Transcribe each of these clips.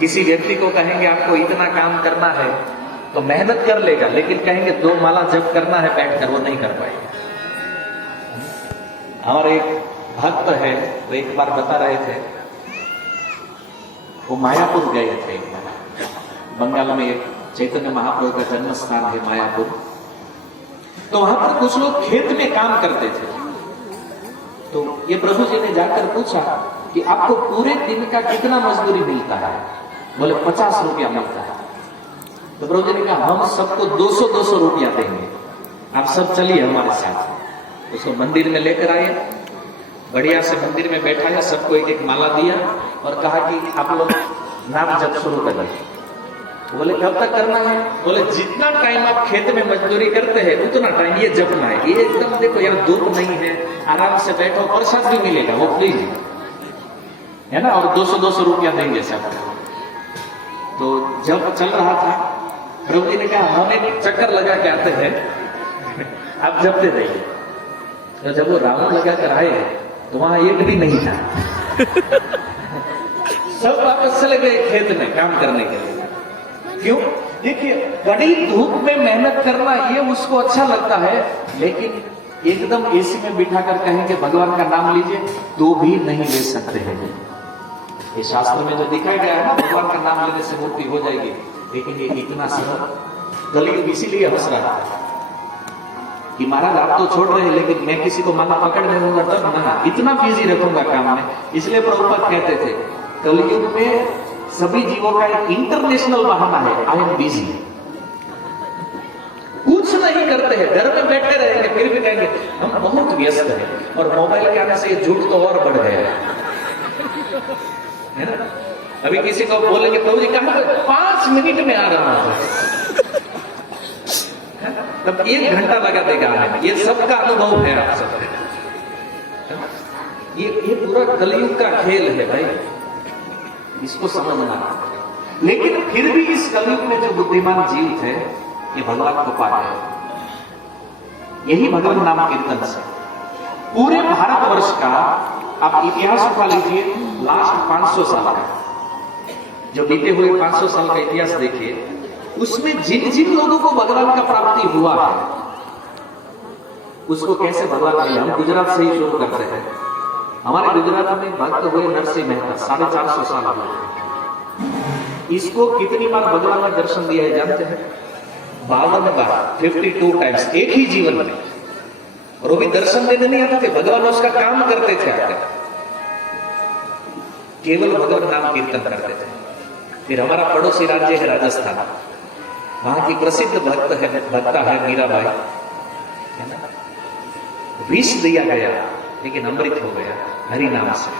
किसी व्यक्ति को कहेंगे आपको इतना काम करना है तो मेहनत कर लेगा, लेकिन कहेंगे 2 माला जप करना है बैठकर, वो नहीं कर पाएगा। हमारे एक भक्त है, वो एक बार बता रहे थे, वो मायापुर गए थे एक बार। बंगाल में एक चैतन्य महाप्रभु का जन्म स्थान है मायापुर। तो वहां पर कुछ लोग खेत में काम करते थे। तो ये प्रभु जी ने जाकर पूछा कि आपको पूरे दिन का कितना मजदूरी मिलता है? बोले 50 रुपया मिलता है। तो प्रभु जी ने कहा हम सबको 200-200 रुपया देंगे, आप सब चलिए हमारे साथ। उसको मंदिर में लेकर आए, बढ़िया से मंदिर में बैठाया, सबको एक एक माला दिया और कहा कि आप लोग नाम जप शुरू कर दें। बोले कब तक करना है? बोले जितना टाइम आप खेत में मजदूरी करते हैं उतना टाइम ये जपना है। ये एकदम देखो यार धूप नहीं है, आराम से बैठो, प्रसाद भी मिलेगा, वो फ्री है ना, और 200-200 रुपया देंगे सब। तो जब चल रहा था, प्रभु जी ने कहा हम एक चक्कर लगा के आते हैं, आप जपते रहिए। तो जब वो राउंड लगा कर आए तो वहां एक भी नहीं था। सब वापस चले गए खेत में काम करने के लिए। क्यों? देखिए बड़ी धूप में मेहनत करना ये उसको अच्छा लगता है, लेकिन एकदम एसी में बिठाकर कहेंगे भगवान का नाम लीजिए तो भी नहीं ले सकते हैं। ये शास्त्र में जो दिखाया गया है ना, भगवान का नाम लेने से मुक्ति हो जाएगी, लेकिन ये इतना सरल। कलयुग इसीलिए हंस रहा है कि महाराज आप तो छोड़ रहे हैं, लेकिन मैं किसी को माला पकड़ने दूंगा तब ना, इतना बिजी रखूंगा काम में। इसलिए प्रभुपाद कहते थे कलयुग में सभी जीवों का एक इंटरनेशनल बहाना है, आई एम बिजी। कुछ नहीं करते हैं, घर में बैठे रहेंगे, फिर भी कहेंगे हम बहुत व्यस्त हैं। और मोबाइल के आने से ये झूठ तो और बढ़ गया है ना। अभी किसी को बोलेंगे प्रभु जी कहां, 5 मिनट में आ रहा हूं, तब 1 घंटा लगा देगा आने में। ये सबका अनुभव है आप सब। ये पूरा कलयुग का खेल है भाई, इसको समझना। लेकिन फिर भी इस कलयुग में जो बुद्धिमान जीव थे ये भगवान को पा गए। यही भगवान नाम कीर्तन से पूरे भारतवर्ष का आप इतिहास उठा लीजिए, लास्ट 500 साल का जो बीते हुए 500 साल का इतिहास देखिए, उसमें जिन जिन लोगों को भगवान का प्राप्ति हुआ है उसको कैसे भगवान मिले। हम गुजरात से ही शुरू करते हैं। हमारे गुजरात में भक्त हुए नरसिंह मेहता, 450 साल हुए। इसको कितनी बार भगवान ने दर्शन दिया है जानते हैं? 52 बार, 52 टाइम्स एक ही जीवन में। और वो भी दर्शन देने नहीं आते थे, भगवान उसका काम करते थे आकर, केवल भगवान नाम कीर्तन करते थे। फिर हमारा पड़ोसी राज्य है राजस्थान, वहां की प्रसिद्ध भक्ता है मीराबाई, है ना। विष दिया गया लेकिन अमृत हो गया हरि नाम से।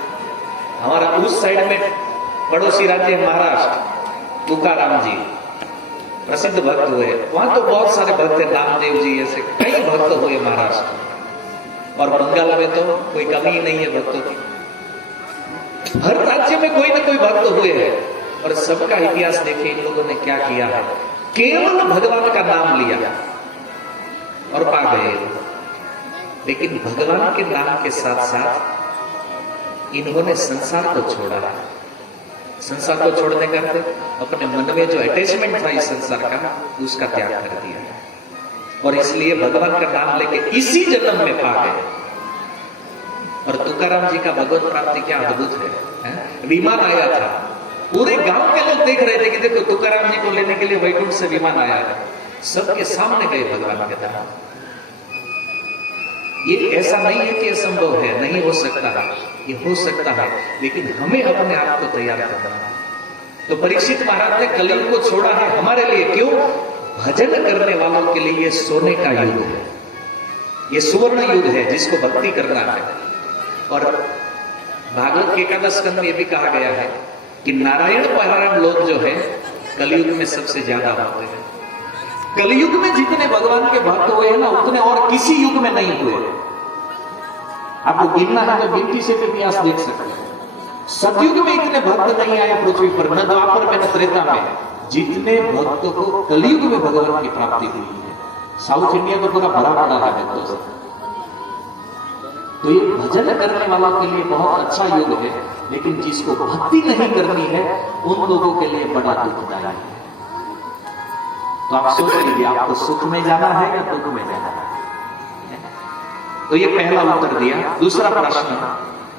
हमारा उस साइड में पड़ोसी राज्य महाराष्ट्र, तुकाराम जी प्रसिद्ध भक्त हुए। वहां तो बहुत सारे भक्त हैं, नामदेव जी ऐसे कई भक्त हुए महाराष्ट्र। और बंगाल में तो कोई कमी ही नहीं है भक्तों की। हर राज्य में कोई ना कोई भक्त हुए हैं। और सबका इतिहास देखिए इन लोगों ने क्या किया है, केवल भगवान का नाम लिया और पा गए। लेकिन भगवान के नाम के साथ साथ इन्होंने संसार को छोड़ा। संसार को छोड़ने का अपने मन में जो अटैचमेंट था इस संसार का, उसका त्याग कर दिया। और इसलिए भगवान का नाम लेके इसी जन्म में पा गए। और तुकाराम जी का भगवत प्राप्ति क्या अद्भुत है। विमान आया था, पूरे गांव के लोग देख रहे थे कि देखो तुकाराम जी को लेने के लिए वैकुंठ से विमान आया है। सबके सामने गए भगवान के धाम। ये ऐसा नहीं है कि असंभव है, नहीं हो सकता है, ये हो सकता है, लेकिन हमें अपने आप को तैयार करना है। तो परीक्षित महाराज ने कलयुग को छोड़ा है हमारे लिए। क्यों? भजन करने वालों के लिए ये सोने का युग है, ये सुवर्ण युग है जिसको भक्ति करना है। और भागवत के 11 स्कंद में ये भी कहा गया है कि नारायण परायण लोग जो है कलयुग में सबसे ज्यादा होते हैं। कलयुग में जितने भगवान के भक्त हुए हैं ना, उतने और किसी युग में नहीं हुए। आपको गिनना है तो गिनती से इतिहास देख सकते हैं। सतयुग में इतने भक्त नहीं आए पृथ्वी पर, न द्वापर में न त्रेता में, जितने भक्तों को कलयुग में भगवान की प्राप्ति हुई है। साउथ इंडिया तो पूरा भरा पड़ा है भक्तों से। तो ये भजन करने वालों के लिए बहुत अच्छा युग है। लेकिन जिसको भक्ति नहीं करनी है उन लोगों के लिए बड़ा दुखदायी है। तो आप सोच लीजिए, आपको सुख में जाना है या दुख में जाना है? तो ये पहला उत्तर दिया। दूसरा प्रश्न,